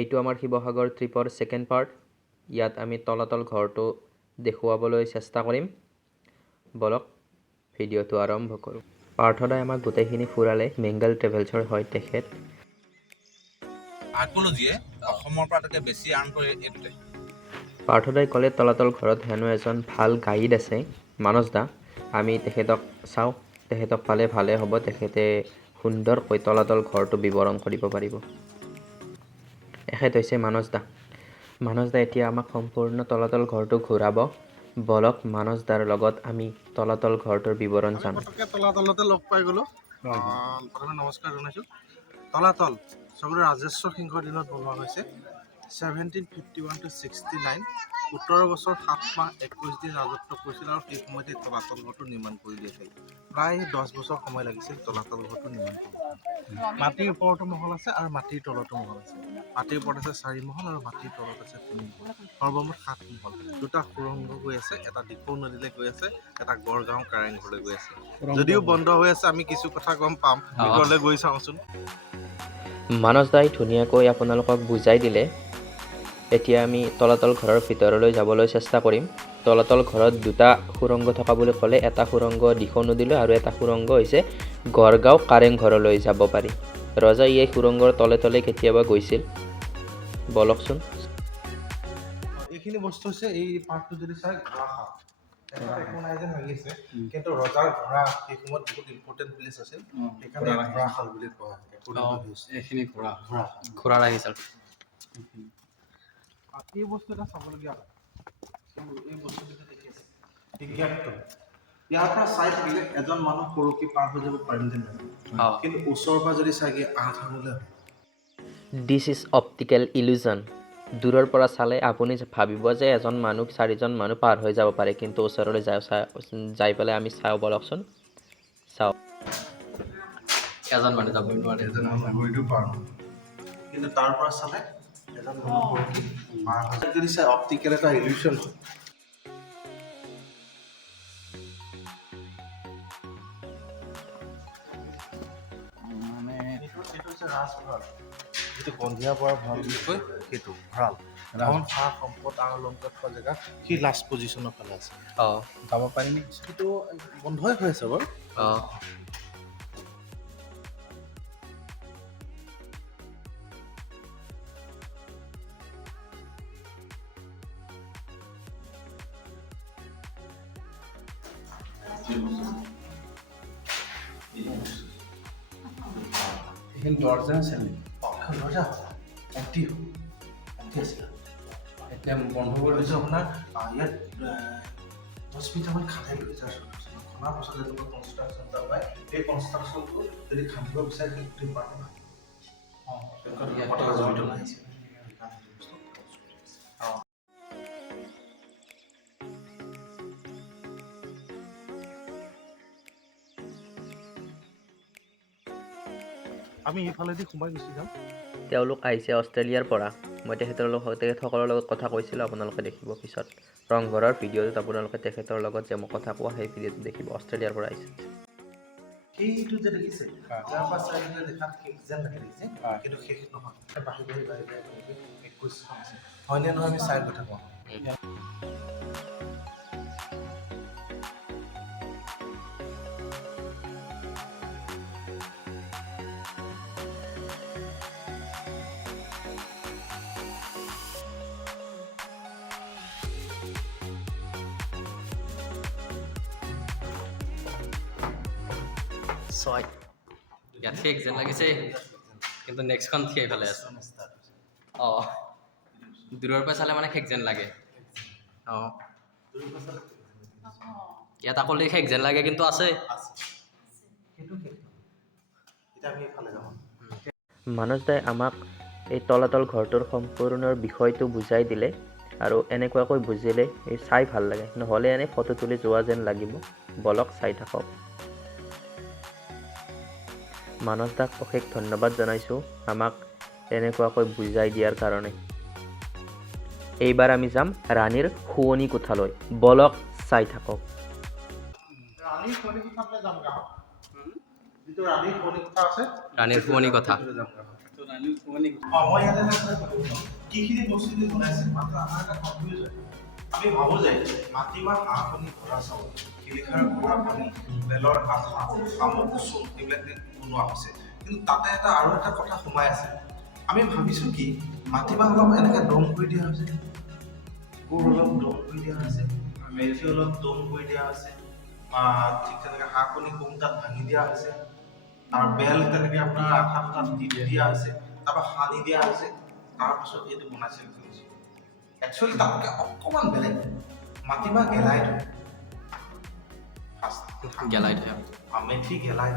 এইটো আমাৰ Sivasagar ট্ৰিপৰ second part. ইয়াত আমি তলাতল ঘৰটো দেখুৱাবলৈ চেষ্টা কৰিম। বলক ভিডিঅ'টো আৰম্ভ কৰোঁ। পাৰ্থদাই আমাক গোটেইখিনি ফুৰালে। মিংগল ট্ৰেভেলছৰ হয় তেখেত। আৰ্কলজিয়ে অসমৰ পৰা তাকে বেছি আৰ্ণ কৰে এইটোতে। পাৰ্থদাই ক'লে তলাতল ঘৰত হেনো এজন ভাল গাইড আছে, মানস দা। আমি তেখেতক চাওঁ, তেখেতক পালে ভালে হ'ব। তেখেতে সুন্দৰকৈ তলাতল ঘৰটো বিৱৰণ কৰিব পাৰিব। এখেত হৈছে মানস দা। মানস দা এতিয়া আমাক সম্পূৰ্ণ তলাতল ঘৰটো ঘূৰাব। বলক মানস দাৰ লগত আমি তলাতল ঘৰটোৰ বিৱৰণ জানো। তলাতলতে লগ পাই গ'লো। প্ৰথমে নমস্কাৰ জনাইছোঁ। তলাতল চবৰে ৰাজেশ্বৰ সিংহৰ দিনত বনোৱা হৈছে। 1751 to 69, 17 বছৰ 7 মাহ 21 দিন ৰাজত্ব কৰিছিল আৰু সেই সময়তে তলাতল ঘৰটো নিৰ্মাণ কৰি দিছিল। প্ৰায় 10 বছৰ সময় লাগিছিল তলাতল ঘৰটো নিৰ্মাণ কৰি। মাটিৰ ওপৰতো মহল আছে আৰু মাটিৰ তলতো মহল আছে। মাটিৰ ওপৰত আছে 4 মহল আৰু মাটিৰ তলত আছে 3 মহল। সৰ্বমুঠ 7 মহল। দুটা সুৰংগ গৈ আছে, এটা দিখৌ নদীলৈ গৈ আছে, এটা গড়গাঁও কাৰেংঘৰলৈ গৈ আছে। যদিও বন্ধ হৈ আছে, আমি কিছু কথা গম পাম। ভিতৰলৈ গৈ চাওঁচোন। মানস দাই ধুনীয়াকৈ আপোনালোকক বুজাই দিলে। এতিয়া আমি তলাতল ঘৰৰ ভিতৰলৈ যাবলৈ চেষ্টা কৰিম। তলাতল ঘৰত দুটা সুৰংগ থকা বুলি ক'লে, এটা সুৰংগ দিখৌ নদীলৈ আৰু এটা সুৰংগ হৈছে গড়গাঁও কাৰেংঘৰলৈ যাব পাৰি। ৰজাই এই সুৰংগৰ তলে তলে কেতিয়াবা গৈছিল। বলকচোন। এইখিনি বস্তু হৈছে, এই পাৰ্টটো যদি চাই ঘোঁৰা সাপ। একো নাই যেন লাগিছে, কিন্তু ৰজাৰ ঘোঁৰা সেই সময়ত বহুত ইম্পৰ্টেণ্ট প্লেচ আছিল। সেইকাৰণে ঘোঁৰা শাল বুলি কোৱা হয়। এইখিনি ঘোঁৰা লাগিছিল। এই বস্তু এটা চাবলগীয়া হয়। এই বস্তুটো দেখি আছে, ইয়াৰ পৰা চাই থাকিলে এজন মানুহ পৰকি পাৰ হৈ যাব পাৰিম যেন লাগে। কিন্তু ওচৰৰ পৰা যদি চাগে 8 আঙুলে হয়। This is optical illusion. দূৰৰ পৰা চালে আপুনি ভাবিব যে এজন মানুহ 4জন মানুহ পাৰ হৈ যাব পাৰে, কিন্তু ওচৰলৈ যাই পেলাই আমি চাওঁ। বলকচোন চাওঁ। এজন মানুহ যাবই নোৱাৰে। এজন মানুহ ঘড়ীটো পাৰ হয়, কিন্তু তাৰ পৰা চালে এজন মানুহ পৰকি পাৰ হৈ যায়। যদি চাই অপটিকেল এটা ইলিউজন হয়। ৰাজভঁৰাল, যিটো গন্ধিয়া পৰা ভঁৰাল বুলি কয়, সেইটো ভঁৰাল। ধন সা সম্পদ আৰু অলংকাৰ থোৱা জেগা, সি লাষ্ট পজিশ্যনৰ ফালে আছে। যাব পাৰিম নেকি? সেইটো বন্ধই হৈ আছে বাৰু। এইখিনি দৰ্জা আছিল নেকি? দৰ্জা এণ্টি আছিল। এতিয়া বন্ধ কৰি কৰিছোঁ আপোনাৰ ইয়াত 10 মিটাৰমান খান্দাই দিছে। খন্দাৰ পাছত যেনেকুৱা কনষ্ট্ৰাকশ্যন এটা পায়, সেই কনষ্ট্ৰাকশ্যনটো যদি খান্দিব বিচাৰে গোটেই পাৰ্টি আমি এইফালেদি সোমাই গুচি যাম। তেওঁলোক আহিছে অষ্ট্ৰেলিয়াৰ পৰা। মই তেখেতসকলৰ লগত কথা কৈছিলোঁ, আপোনালোকে দেখিব পিছত। ৰংঘৰৰ ভিডিঅ'টোত আপোনালোকে তেখেতৰ লগত যে মই কথা কোৱা সেই ভিডিঅ'টো দেখিব। অষ্ট্ৰেলিয়াৰ পৰা আহিছে। সেইটো যে দেখিছে, যাৰ পৰা চাই দেখাত শেষ যেন লাগে দেখিছে, কিন্তু শেষ নহয়। বাঢ়ি 21খন আছে। হয়নে নহয় আমি চাই গৈ থাকোঁ। ইয়াত শেষ যেন লাগিছে, কিন্তু নেক্সটখন ঠিক ফালে আছে। দূৰৰ পৰা চালে মানে শেষ যেন লাগে। ইয়াত আকৌ শেষ যেন লাগে, কিন্তু আছে। মানস দাই আমাক এই তলাতল ঘৰটোৰ সম্পূৰ্ণ বিষয়টো বুজাই দিলে, আৰু এনেকুৱাকৈ বুজিলে এই চাই ভাল লাগে। নহ'লে এনেই ফটো তুলি যোৱা যেন লাগিব। বলক চাই থাকক। মানস দাক অশেষ ধন্যবাদ জনাইছোঁ আমাক এনেকুৱাকৈ বুজাই দিয়াৰ কাৰণে। এইবাৰ আমি যাম ৰাণীৰ শোৱনি কোঠালৈ। বলক চাই থাকক। যিটো ৰাণীৰ শুৱনি কথা আছে ৰাণীৰ শুৱনি কথা। মই ইয়াতে কিখিনি বস্তু দি বনাইছে মাত্ৰ আমাৰ এটা কনফিউজ হয় আমি ভাবো যে মাটিমাহ হাঁহ কণী ঘোঁৰা চাউল শিলিখাৰ গুড়া পানী বেলৰ আঠা শামুক চূণ এইবিলাক দি বনোৱা হৈছে কিন্তু তাতে আৰু এটা কথা সোমাই আছে আমি ভাবিছো কি মাটিমাহ অলপ এনেকে দম কৰি দিয়া হৈছে গুড় অলপ দম কৰি দিয়া হৈছে মেথি অলপ দম কৰি দিয়া হৈছে ঠিক তেনেকে হাঁহ কণী কোমটাত ভাঙি দিয়া হৈছে আৰু বেল তেনেকে আপোনাৰ আঠা দুটা দি দিয়া হৈছে তাৰপৰা সানি দিয়া হৈছে তাৰপিছত এইটো বনাইছে একচুৱেলি তাতকৈ অকণমান বেলেগ মাটিমাহ গেলাই গেলাই থয় মেথি গেলাই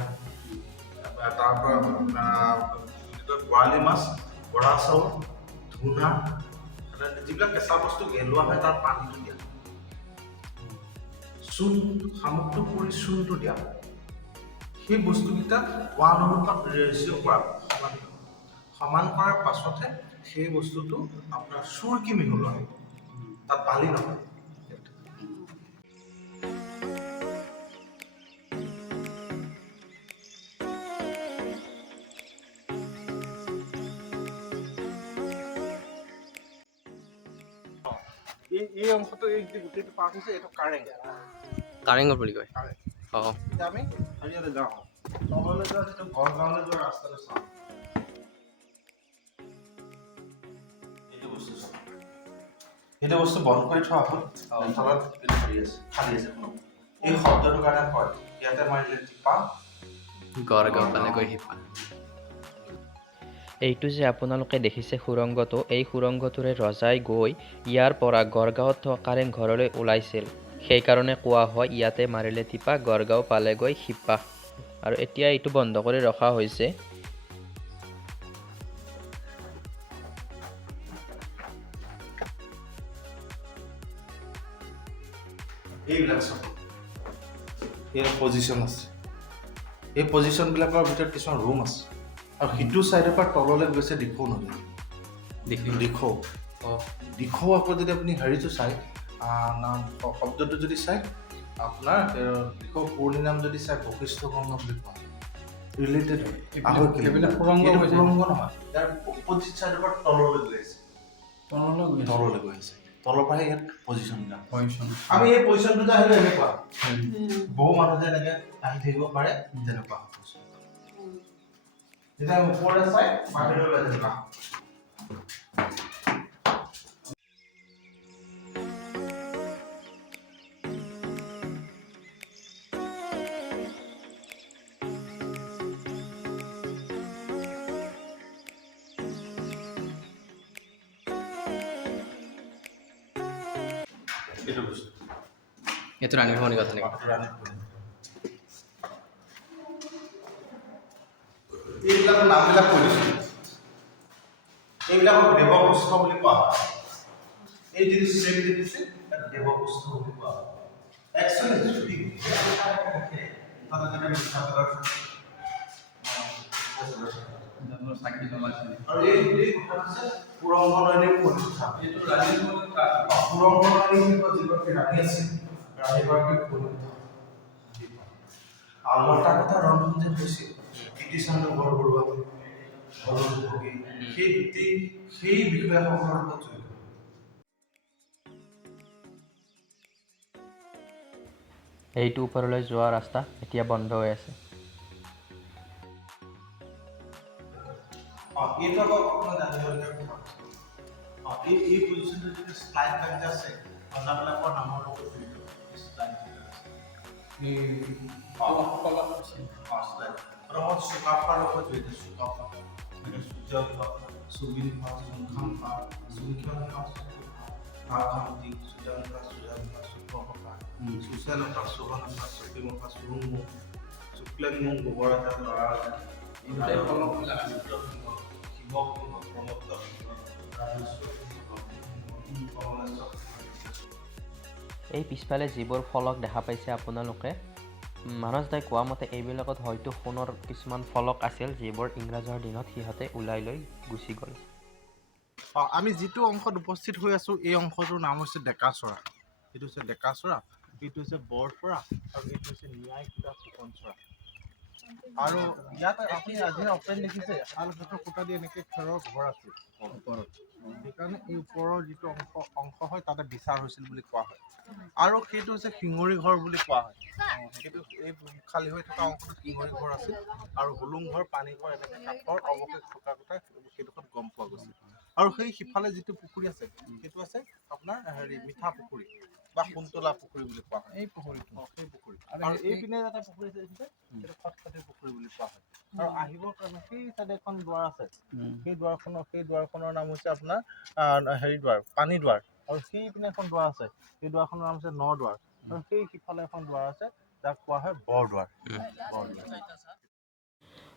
তাৰপৰা বৰালি মাছ বৰা চাউল ধূনা যিবিলাক কেঁচা বস্তু গেলোৱা হয় তাৰ পানীটো দিয়া চূণ শামুকটো কৰি চূণটো দিয়া সেই বস্তুকেইটা 1:ৰেচিঅ' কৰা সমান কৰাৰ পাছতহে সেই বস্তুটো আপোনাৰ চুৰকি মিহলোৱা হয় তাত বালি নহয় এই অংশটো এই যে গোটেইটো পাৰ্ট হৈছে এইটো কাৰেঙৰ বুলি কয় অঁ এতিয়া আমি হেৰিয়ালৈ যাওঁ তললৈ যোৱা যিটো গড়গাঁৱলৈ যোৱা ৰাস্তাটো চাওঁ এইটো বস্তু বন্ধ কৰি থোৱা হ'ল তলত খালী আছে এই শব্দটোৰ কাৰণে কয় ইয়াতে মাৰিলে টিপা গড়গাঁও পালেগৈ শিপা এইটো যে আপোনালোকে দেখিছে সুৰংগটো এই সুৰংগটোৰে ৰজাই গৈ ইয়াৰ পৰা গড়গাঁৱত থকা কাৰেং ঘৰলৈ ওলাইছিল সেইকাৰণে কোৱা হয় ইয়াতে মাৰিলে টিপা গড়গাঁও পালেগৈ শিপা আৰু এতিয়া এইটো বন্ধ কৰি ৰখা হৈছে এইবিলাক চব এই পজিশ্যন আছে এই পজিশ্যনবিলাকৰ ভিতৰত কিছুমান ৰুম আছে আৰু সিটো চাইডৰ পৰা তললৈ গৈছে দিখৌ নদী দিখৌ আকৌ যদি আপুনি হেৰিটো চাই শব্দটো যদি চাই আপোনাৰ দিখৌ পুৰণি নাম যদি চাই বশিষ্ঠ গংগ বুলি কোৱা ৰিলেটেড হয় সুৰংগ নহয় তাৰ অপজিট চাইডৰ পৰা তললৈ গৈ আছে তললৈ গৈ আছে তলৰ পৰা ইয়াত পজিশ্যন আমি এই পজিশ্যনটোতে আহিলে এনেকুৱা বহু মানুহ যেনেকে আহি থাকিব পাৰে তেনেকুৱা যেতিয়া ওপৰলৈ চাই বাহিৰলৈ যেনেকুৱা এইটো ৰাণীৰ শুৱনি কথা নেকি এইবিলাকৰ নামবিলাক কৈ দিছোঁ এইবিলাকক দেৱপুষ্প বুলি কোৱা হয় এই যিটো শ্ৰেণী দেখিছে তাক দেৱপুষ্প বুলি কোৱা হয় একচুৱেলি আৰু এই গোটেই কথা আছে পুৰংগনৈনীৰ প্ৰতিষ্ঠা এইটো ৰাণীৰ পুৰংগনৈনীৰ যিগৰাকী ৰাণী আছিল ৰাণীগৰাকীৰ প্ৰতিষ্ঠা আৰু এটা কথা ৰন্ধন যে হৈছিল কীৰ্তিচন্দ্ৰ বৰবৰুৱা সেই বিষয়াসকলৰ লগত জড়িত এইটো ওপৰলৈ যোৱা ৰাস্তা এতিয়া বন্ধ হৈ আছে এইটো আকৌ আপোনাৰ জানিবলগীয়া কথা এই পজিশ্যনটো যদি স্লাইড কাট আছে কন্যাবিলাকৰ নামৰ লগত জড়িত স্লাইড চুকাফাৰ লগত জড়িত চুকাফা সূৰ্য সুবিনফা সুখামফা সুখিয়ানফা ভাগমতী সুজানফা সুখফা সুচেনফা সুবনফা সুকিমফা সুৰুংমু শুক্লেমু গোবৰাজা লৰাজা এই ফলকবিলাক আছে এই পিছফালে যিবোৰ ফলক দেখা পাইছে আপোনালোকে মানস দাই কোৱা মতে এইবিলাকত হয়তো সোণৰ কিছুমান ফলক আছিল যিবোৰ ইংৰাজৰ দিনত সিহঁতে ওলাই লৈ গুচি গ'ল আমি যিটো অংশত উপস্থিত হৈ আছো এই অংশটোৰ নাম হৈছে ডেকাচৰা এইটো হৈছে ডেকাচৰা এইটো হৈছে বৰচৰা আৰু এইটো হৈছে ন্যায়কুটা ফুকনচৰা আৰু ইয়াত আপুনি আজি অপেন দেখিছে শাল গছৰ খুঁটা দি এনেকৈ খেৰৰ ঘৰ আছে ওপৰত সেইকাৰণে এই ওপৰৰ যিটো অংশ হয় তাতে বিচাৰ হৈছিল বুলি কোৱা হয় আৰু সেইটো হৈছে শিঙৰি ঘৰ বুলি কোৱা হয় সেইটো এই খালী হৈ থকা অংশটো শিঙৰি ঘৰ আছিল আৰু হুলুং ঘৰ পানী ঘৰ এনেকৈ কাঠৰ অৱশেষ থকা কথা সেইডোখৰত গম পোৱা গৈছিল আৰু সেই সিফালে যিটো পুখুৰী আছে সেইটো আছে আপোনাৰ মিঠা পুখুৰী বা সোণতোলা পুখুৰী বুলি কোৱা হয় এই পুখুৰীটো সেই পুখুৰী আৰু এইপিনে এটা পুখুৰী আছে দেখিছে সেইটো খটখটি পুখুৰী বুলি কোৱা হয় আৰু আহিবৰ কাৰণে সেই চাইডে এখন দুৱাৰ আছে সেই দুৱাৰখনৰ নাম হৈছে আপোনাৰ দুৱাৰ পানী দুৱাৰ আৰু সেইপিনে এখন দুৱাৰ আছে সেই দুৱাৰখনৰ নাম হৈছে নদুৱাৰ আৰু সেই সিফালে এখন দুৱাৰ আছে যাক কোৱা হয় বৰদুৱাৰ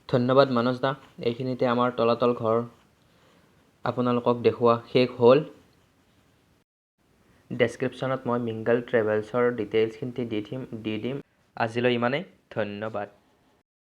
ধন্যবাদ মানস দা এইখিনিতে আমাৰ তলাতল ঘৰ আপোনালোকক দেখুওৱা শেষ হ'ল ডেছক্ৰিপশ্যনত মই মিংগল ট্ৰেভেলছৰ ডিটেইলছখিনি দি দিম আজিলৈ ইমানেই ধন্যবাদ